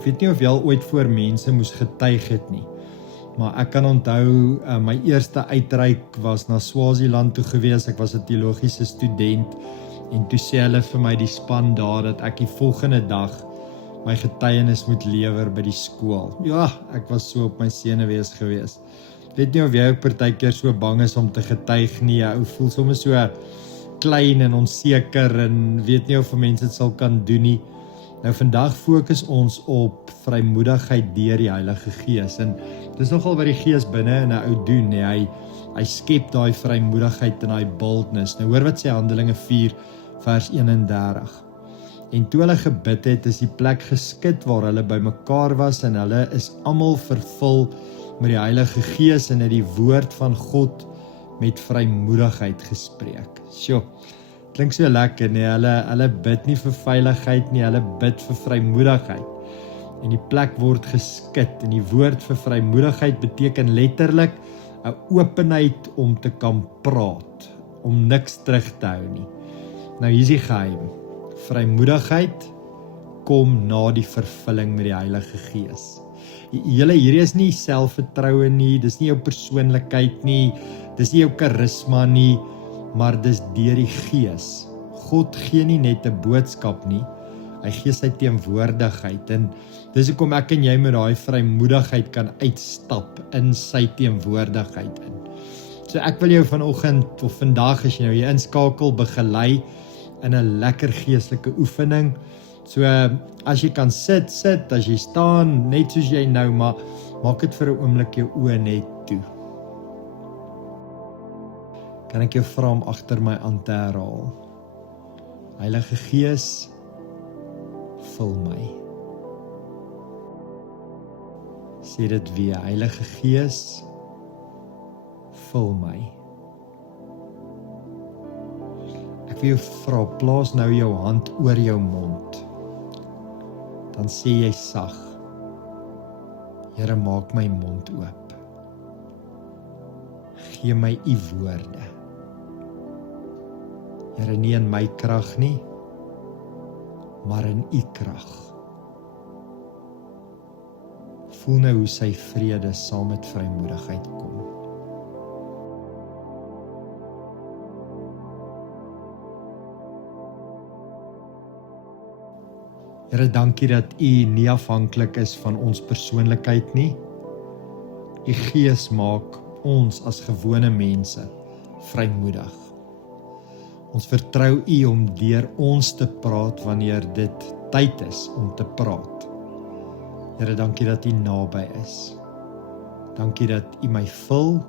Ek weet nie of jy al ooit voor mense moes getuig het nie, maar ek kan onthou, my eerste uitreik was na Swaziland toe gewees. Ek was 'n teologiese student en toe sê hulle vir my die span daar dat ek die volgende dag my getuienis moet lewer by die skool. Ja, ek was so op my senuwees gewees. Weet nie of jy ook partykeer so bang is om te getuig nie. Ou voel soms so klein en onseker en weet nie of mense dit sal kan doen nie. Nou vandag fokus ons op vrymoedigheid deur die Heilige Gees en dis nogal wat die Gees binne in 'n ou doen, nee. Hy skep daai vrymoedigheid en daai boldness. Nou hoor wat sê Handelinge 4 vers 31. En toe hulle gebid het, is die plek geskit waar hulle bymekaar was en hulle is almal vervul met die Heilige Gees en het die woord van God met vrymoedigheid gespreek. Sjoe, klink so lekker, nee, hulle bid nie vir veiligheid nie, hulle bid vir vrymoedigheid. En die plek word geskit en die woord vir vrymoedigheid beteken letterlik 'n openheid om te kan praat, om niks terug te hou nie. Nou hier is die geheim. Vrymoedigheid kom na die vervulling met die Heilige Gees. Hierdie is nie selfvertroue nie, dis nie jou persoonlikheid nie, dis nie jou karisma nie, maar dis deur die Gees. God gee nie net 'n boodskap nie, hy gee sy teenwoordigheid en dis hoekom ek en jy met daai vrymoedigheid kan uitstap in sy teenwoordigheid in. So ek wil jou vanoggend of vandag as jy nou hier inskakel begelei in 'n lekker geestelike oefening. So as jy kan sit, as jy staan, net soos jy nou, maar maak dit vir 'n oomblik jou oë net toe. Kan ek jou vra om agter my aan te herhaal? Heilige Gees, vul my. Sê dit weer, Heilige Gees, vul my. Ek wil jou vra, plaas nou jou hand oor jou mond. Dan sê jy sag, Here, maak my mond oop. Gee my u woorde. Here, nie in my krag nie, maar in u krag. Voel nou hoe sy vrede saam met vrymoedigheid kom. Here, dankie dat u nie afhanklik is van ons persoonlikheid nie. U Gees maak ons as gewone mense vrymoedig. Ons vertrou u om deur ons te praat wanneer dit tyd is om te praat. Here, dankie dat u naby is. Dankie dat u my vul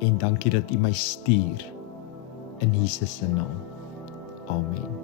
en dankie dat u my stuur. In Jesus se naam. Amen.